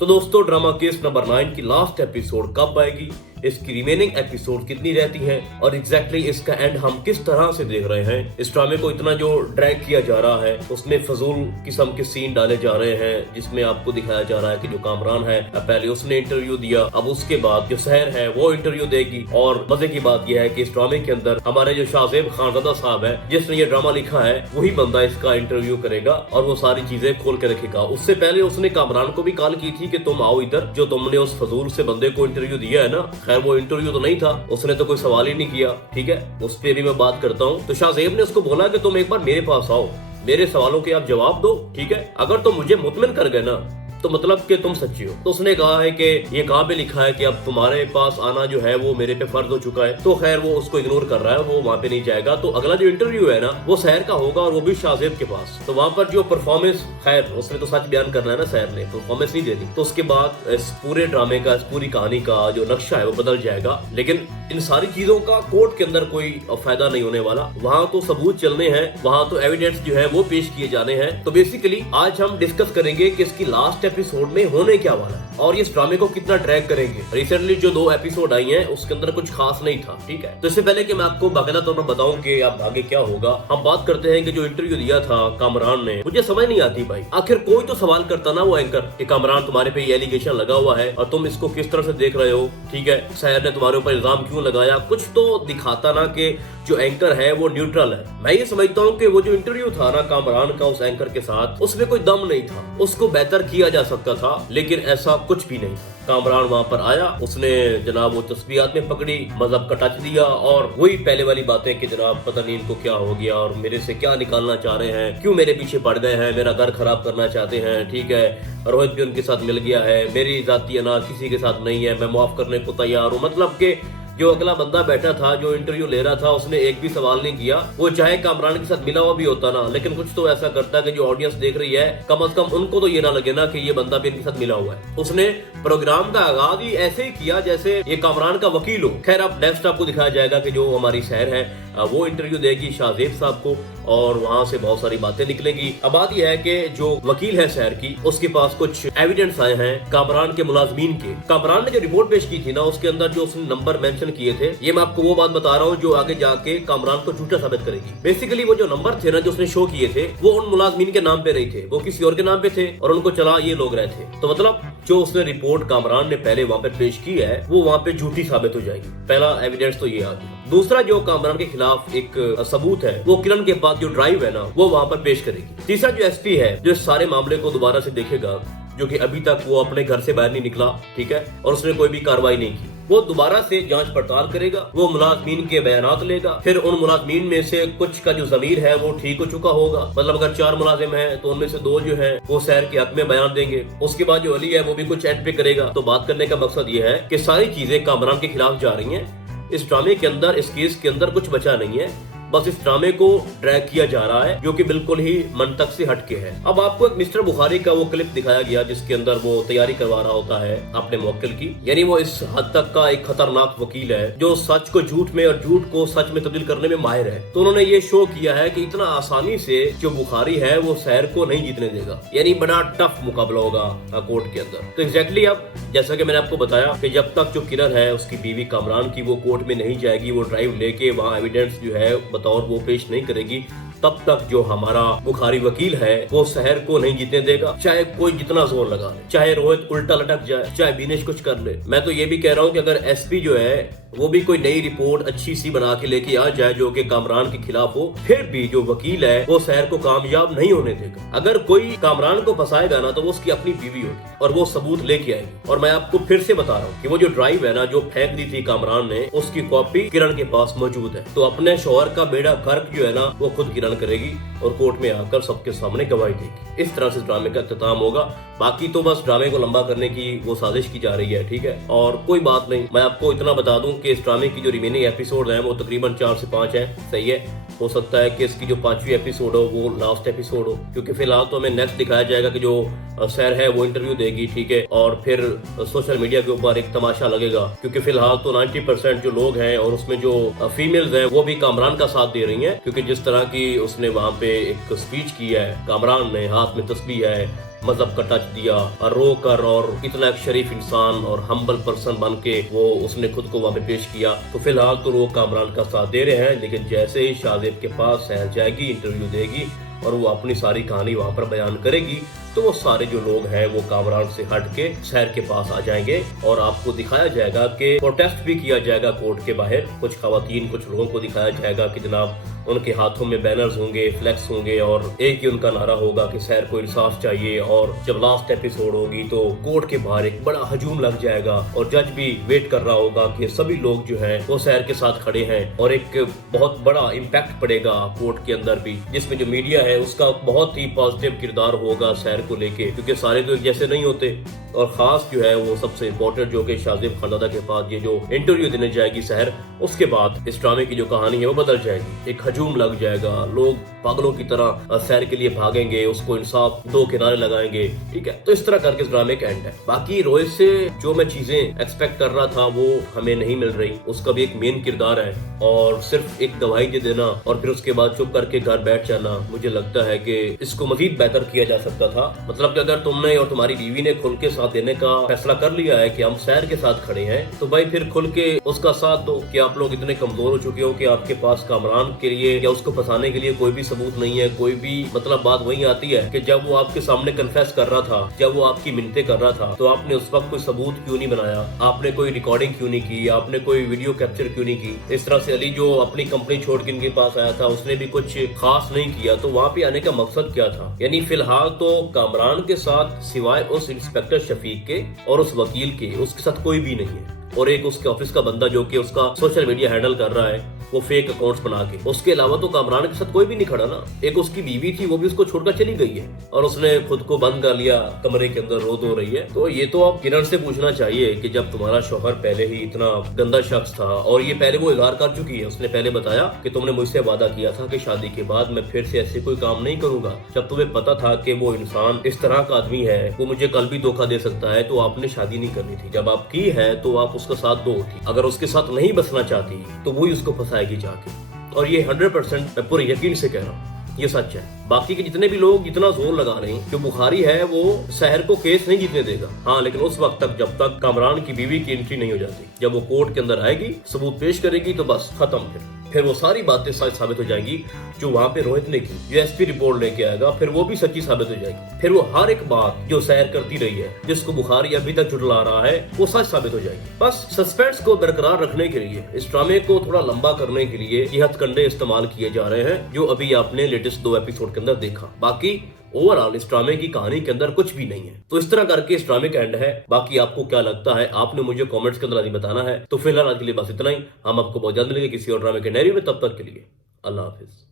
तो दोस्तों drama case number 9 की लास्ट एपिसोड कब आएगी, इसकी रिमेनिंग एपिसोड कितनी रहती हैं और एग्जैक्टली इसका एंड हम किस तरह से देख रहे हैं। इस ड्रामे को इतना जो ड्रैग किया जा रहा है उसमें फजूल किस्म के सीन डाले जा रहे हैं, जिसमें आपको दिखाया जा रहा है कि जो कामरान है पहले उसने इंटरव्यू दिया, अब उसके बाद जो सहर है वो इंटरव्यू देगी। और मजे की बात यह है कि इस ड्रामे के अंदर हमारे जो शाहजेब खानज़ादा साहब है जिसने ये ड्रामा लिखा है वही बंदा इसका इंटरव्यू करेगा और वो सारी चीजें खोल के रखेगा। उससे पहले उसने कामरान को भी कॉल की थी कि तुम आओ इधर, जो तुमने उस फजूल से बंदे को इंटरव्यू दिया है ना, खैर वो इंटरव्यू तो नहीं था, उसने तो कोई सवाल ही नहीं किया, ठीक है, उस पर भी मैं बात करता हूँ। तो शाहजेब ने उसको बोला कि तुम एक बार मेरे पास आओ, मेरे सवालों के आप जवाब दो, ठीक है, अगर तुम मुझे मुतमिन कर गए ना तो मतलब कि तुम सच्ची हो। तो उसने कहा है कि ये कहाँ पे लिखा है कि अब तुम्हारे पास आना जो है वो मेरे पे फर्ज हो चुका है। तो खैर वो उसको इग्नोर कर रहा है, वो वहाँ पे नहीं जाएगा। तो अगला जो इंटरव्यू है ना वो सहर का होगा और वो भी शाहजेब के पास। तो वहाँ पर जो परफॉर्मेंस, खैर उसने तो सच बयान करना है ना, सहर ने परफॉर्मेंस नहीं देनी। तो उसके बाद इस पूरे ड्रामे का, इस पूरी कहानी का जो नक्शा है वो बदल जाएगा। लेकिन इन सारी चीजों का कोर्ट के अंदर कोई फायदा नहीं होने वाला, वहाँ तो सबूत चलने हैं, वहाँ तो एविडेंस जो है वो पेश किए जाने हैं। तो बेसिकली आज हम डिस्कस करेंगे कि इसकी लास्ट एपिसोड में होने क्या वाला है और ये इस ड्रामे को कितना ड्रैग करेंगे। रिसेंटली जो 2 एपिसोड आई हैं उसके अंदर कुछ खास नहीं था, ठीक है। तो इससे पहले कि मैं आपको बाकायदा तौर पर बताऊं कि अब आगे क्या होगा, हम बात करते हैं कि जो इंटरव्यू दिया था कामरान ने, मुझे समझ नहीं आती भाई, आखिर कोई तो सवाल करता ना वो एंकर कि कामरान तुम्हारे पे ये एलिगेशन लगा हुआ है और तुम इसको किस तरह से देख रहे हो, ठीक है, सहर ने तुम्हारे ऊपर इल्जाम क्यों लगाया, कुछ तो दिखाता ना कि जो एंकर है वो न्यूट्रल है। मैं ये समझता हूँ कि वो जो इंटरव्यू था ना कामरान का उस एंकर के साथ, उसमें कोई दम नहीं था, उसको बेहतर किया जा सकता था, लेकिन ऐसा कुछ भी नहीं था। कामरान वहां पर आया, उसने जनाब वो तस्बीह हाथ में पकड़ी, मजहब का टच दिया और वही पहले वाली बातें कि जनाब पता नहीं इनको क्या हो गया और मेरे से क्या निकालना चाह रहे हैं, क्यों मेरे पीछे पड़ गए हैं, मेरा घर खराब करना चाहते हैं, ठीक है, रोहित भी उनके साथ मिल गया है, मेरी जाती अनाज किसी के साथ नहीं है, मैं माफ करने को तैयार हूँ। मतलब के जो अगला बंदा बैठा था जो इंटरव्यू ले रहा था उसने एक भी सवाल नहीं किया, वो चाहे कामरान के साथ मिला हुआ भी होता ना, लेकिन कुछ तो ऐसा करता कि जो ऑडियंस देख रही है कम से कम उनको तो ये ना लगे ना कि ये बंदा भी इनके साथ मिला हुआ है। उसने प्रोग्राम का आगाज ही ऐसे ही किया जैसे ये कामरान का वकील हो। खैर अब नेक्स्ट आपको दिखाया जाएगा कि जो हमारी सहर है वो इंटरव्यू देगी शाहजेब साहब को और वहां से बहुत सारी बातें निकलेगी। अब बात यह है कि जो वकील है सहर की, उसके पास कुछ एविडेंस आए हैं कामरान के मुलाजमीन के। कामरान ने जो रिपोर्ट पेश की थी ना उसके अंदर जो उसने नंबर मेंशन किए थे, ये मैं आपको वो बात बता रहा हूँ जो आगे जाके कामरान को झूठा साबित करेगी। बेसिकली वो जो नंबर थे ना जो उसने शो किए थे वो उन मुलाजमीन के नाम पे नहीं थे, वो किसी और के नाम पे थे और उनको चला ये लोग रहे थे। तो मतलब जो उसने रिपोर्ट कामरान ने पहले वहाँ पे पेश की है वो वहाँ पे झूठी साबित हो जाएगी। पहला एविडेंस तो ये आ गया। दूसरा जो कामरान के खिलाफ एक सबूत है वो किरण के पास जो ड्राइव है ना वो वहाँ पर पेश करेगी। तीसरा जो एसपी है जो इस सारे मामले को दोबारा से देखेगा, जो कि अभी तक वो अपने घर से बाहर नहीं निकला, ठीक है, और उसने कोई भी कार्रवाई नहीं की, वो दोबारा से जांच पड़ताल करेगा, वो मुलाजमीन के बयानात लेगा, फिर उन मुलाजमीन में से कुछ का जो जमीर है वो ठीक हो चुका होगा, मतलब अगर 4 मुलाजिम हैं तो उनमें से 2 जो है वो सहर के हक में बयान देंगे। उसके बाद जो अली है वो भी कुछ एंड पे करेगा। तो बात करने का मकसद ये है कि सारी चीजें कामरान के खिलाफ जा रही हैं। इस ड्रामे के अंदर, इस केस के अंदर कुछ बचा नहीं है, बस इस ड्रामे को ड्रैग किया जा रहा है जो कि बिल्कुल ही मंतक से हटके है। अब आपको एक मिस्टर बुखारी का वो क्लिप दिखाया गया जिसके अंदर वो तैयारी करवा रहा होता है अपने मुवक्किल की, यानी वो इस हद तक का एक खतरनाक वकील है जो सच को झूठ में और झूठ को सच में तब्दील करने में माहिर है। तो उन्होंने ये शो किया है कि इतना आसानी से जो बुखारी है वो सहर को नहीं जीतने देगा, यानी बड़ा टफ मुकाबला होगा कोर्ट के अंदर। तो एग्जैक्टली अब जैसा कि मैंने आपको बताया कि जब तक जो किरण है उसकी बीवी कामरान की वो कोर्ट में नहीं जाएगी, वो ड्राइव लेके वहाँ एविडेंस जो है बतौर वो पेश नहीं करेगी, तब तक जो हमारा बुखारी वकील है वो सहर को नहीं जीतने देगा, चाहे कोई जितना जोर लगा ले, चाहे रोहित उल्टा लटक जाए, चाहे दिनेश कुछ कर ले। मैं तो ये भी कह रहा हूँ कि अगर एसपी जो है वो भी कोई नई रिपोर्ट अच्छी सी बना के लेके आ जाए जो कि कामरान के खिलाफ हो, फिर भी जो वकील है वो सहर को कामयाब नहीं होने देगा। अगर कोई कामरान को फंसाएगा ना तो वो उसकी अपनी बीवी होगी और वो सबूत लेके आएगी। और मैं आपको फिर से बता रहा हूँ कि वो जो ड्राइव है ना जो फेंक दी थी कामरान ने, उसकी कॉपी किरण के पास मौजूद है। तो अपने शौहर का बेड़ा गर्क जो है ना वो खुद किरण करेगी और कोर्ट में आकर सबके सामने गवाही देगी। इस तरह से ड्रामे का इख्तिताम होगा। बाकी तो बस ड्रामे को लंबा करने की वो साजिश की जा रही है, ठीक है, और कोई बात नहीं। मैं आपको इतना बता दूं कि इस ड्रामे की जो रिमेनिंग एपिसोड है वो तकरीबन 4 से 5 है, सही है। हो सकता है कि इसकी जो 5वीं एपिसोड हो वो लास्ट एपिसोड हो, क्योंकि फिलहाल तो हमें नेक्स्ट दिखाया जाएगा कि जो सहर है वो इंटरव्यू देगी, ठीक है, और फिर सोशल मीडिया के ऊपर एक तमाशा लगेगा, क्योंकि फिलहाल तो 90% जो लोग हैं और उसमें जो फीमेल्स हैं वो भी कामरान का साथ दे रही हैं, क्योंकि जिस तरह की उसने वहाँ पे एक स्पीच की है कामरान ने, हाथ में तस्बीह है, मजहब का टच दिया और रो कर, और इतना एक शरीफ इंसान और हम्बल पर्सन बन के वो उसने खुद को वहाँ पे पेश किया। तो फिलहाल तो वो कामरान का साथ दे रहे हैं, लेकिन जैसे ही शाहजेब के पास सहर जाएगी, इंटरव्यू देगी और वो अपनी सारी कहानी वहाँ पर बयान करेगी, तो वो सारे जो लोग हैं वो कामरान से हट के शहर के पास आ जाएंगे और आपको दिखाया जाएगा कि प्रोटेस्ट भी किया जाएगा कोर्ट के बाहर। कुछ खवातीन, कुछ लोगों को दिखाया जाएगा कि जनाब उनके हाथों में बैनर्स होंगे, फ्लैक्स होंगे और एक ही उनका नारा होगा कि शहर को इंसाफ चाहिए। और जब लास्ट एपिसोड होगी तो कोर्ट के बाहर एक बड़ा हजूम लग जाएगा और जज भी वेट कर रहा होगा कि सभी लोग जो हैं वो शहर के साथ खड़े हैं, और एक बहुत बड़ा इम्पैक्ट पड़ेगा कोर्ट के अंदर भी, जिसमें जो मीडिया है उसका बहुत ही पॉजिटिव किरदार होगा शहर को लेके, क्योंकि सारे तो एक जैसे नहीं होते। और खास जो है वो सबसे इम्पोर्टेंट जो कि शाहजेब खानदादा के पास ये जो इंटरव्यू देने जाएगी शहर, उसके बाद इस ड्रामे की जो कहानी है वो बदल जाएगी। एक हजूम लग जाएगा, लोग पागलों की तरह शहर के लिए भागेंगे, उसको इंसाफ दो किनारे लगाएंगे, ठीक है। तो इस तरह करके इस ड्रामे का एंड है। बाकी रोहित से जो मैं चीजें एक्सपेक्ट कर रहा था वो हमें नहीं मिल रही। उसका भी एक मेन किरदार है और सिर्फ एक गवाही दे देना और फिर उसके बाद चुप करके घर बैठ जाना, मुझे लगता है कि इसको मजीद बेहतर किया जा सकता था। मतलब कि अगर तुमने और तुम्हारी बीवी ने खुल के साथ देने का फैसला कर लिया है कि हम शहर के साथ खड़े हैं, तो भाई फिर खुल के उसका साथ दो। कि आप लोग इतने कमजोर हो चुके हो कि आपके पास कामरान के लिए या उसको फंसाने के लिए कोई भी सबूत नहीं है, कोई भी मतलब बात वही आती है कि जब वो आपके सामने कन्फेस कर रहा था, जब वो आपकी मिन्नतें कर रहा था, तो आपने उस वक्त कोई सबूत क्यों नहीं बनाया, आपने कोई रिकॉर्डिंग क्यों नहीं की, आपने कोई वीडियो कैप्चर क्यों नहीं की। इस तरह से अली जो अपनी कंपनी छोड़ के इनके पास आया था उसने भी कुछ खास नहीं किया, तो वहाँ पे आने का मकसद क्या था। यानी फिलहाल तो कामरान के साथ सिवाय उस इंस्पेक्टर शफीक के और उस वकील के, उसके साथ कोई भी नहीं है। और एक उसके ऑफिस का बंदा जो कि उसका सोशल मीडिया हैंडल कर रहा है वो फेक अकाउंट्स बना के, उसके अलावा तो कामरान के साथ कोई भी नहीं खड़ा ना। एक उसकी बीवी थी वो भी उसको छोड़कर चली गई है और उसने खुद को बंद कर लिया कमरे के अंदर, रो धो रही है। तो ये तो आप किरण से पूछना चाहिए कि जब तुम्हारा शौहर पहले ही इतना गंदा शख्स था, और ये पहले वो इजहार कर चुकी है, उसने पहले बताया कि तुमने मुझसे वादा किया था कि शादी के बाद मैं फिर से ऐसे कोई काम नहीं करूंगा। जब तुम्हें पता था कि वो इंसान इस तरह का आदमी है, वो मुझे कल भी धोखा दे सकता है, तो आपने शादी नहीं करनी थी। जब आप की है तो आप उसका साथ दो थी। अगर उसके साथ नहीं बसना चाहती तो वही उसको फंसाएगी जाके। और ये 100% मैं पूरे यकीन से कह रहा हूँ, ये सच है। बाकी के जितने भी लोग जितना जोर लगा रहे हैं, जो बुखारी है वो शहर को केस नहीं जीतने देगा। हाँ, लेकिन उस वक्त तक जब तक कामरान की बीवी की एंट्री नहीं हो जाती, जब वो कोर्ट के अंदर आएगी, सबूत पेश करेगी, तो बस खत्म। फिर वो सारी बातें सच साबित हो जाएंगी जो वहां पे रोहित ने की। यूएसपी रिपोर्ट लेके आएगा, फिर वो भी सच्ची साबित हो जाएगी। फिर वो हर एक बात जो सैर करती रही है, जिसको बुखारी अभी तक झुठला रहा है, वो सच साबित हो जाएगी। बस सस्पेंस को बरकरार रखने के लिए, इस ड्रामे को थोड़ा लंबा करने के लिए ये हथकंडे इस्तेमाल किए जा रहे हैं जो अभी आपने लेटेस्ट 2 एपिसोड के अंदर देखा। बाकी ओवरऑल इस ड्रामे की कहानी के अंदर कुछ भी नहीं है। तो इस तरह करके इस ड्रामे का एंड है। बाकी आपको क्या लगता है आपने मुझे कमेंट्स के अंदर बताना है। तो फिलहाल आज के लिए बस इतना ही। हम आपको बहुत जल्द मिलेंगे किसी और ड्रामे के नए में। तब तक के लिए अल्लाह हाफिज।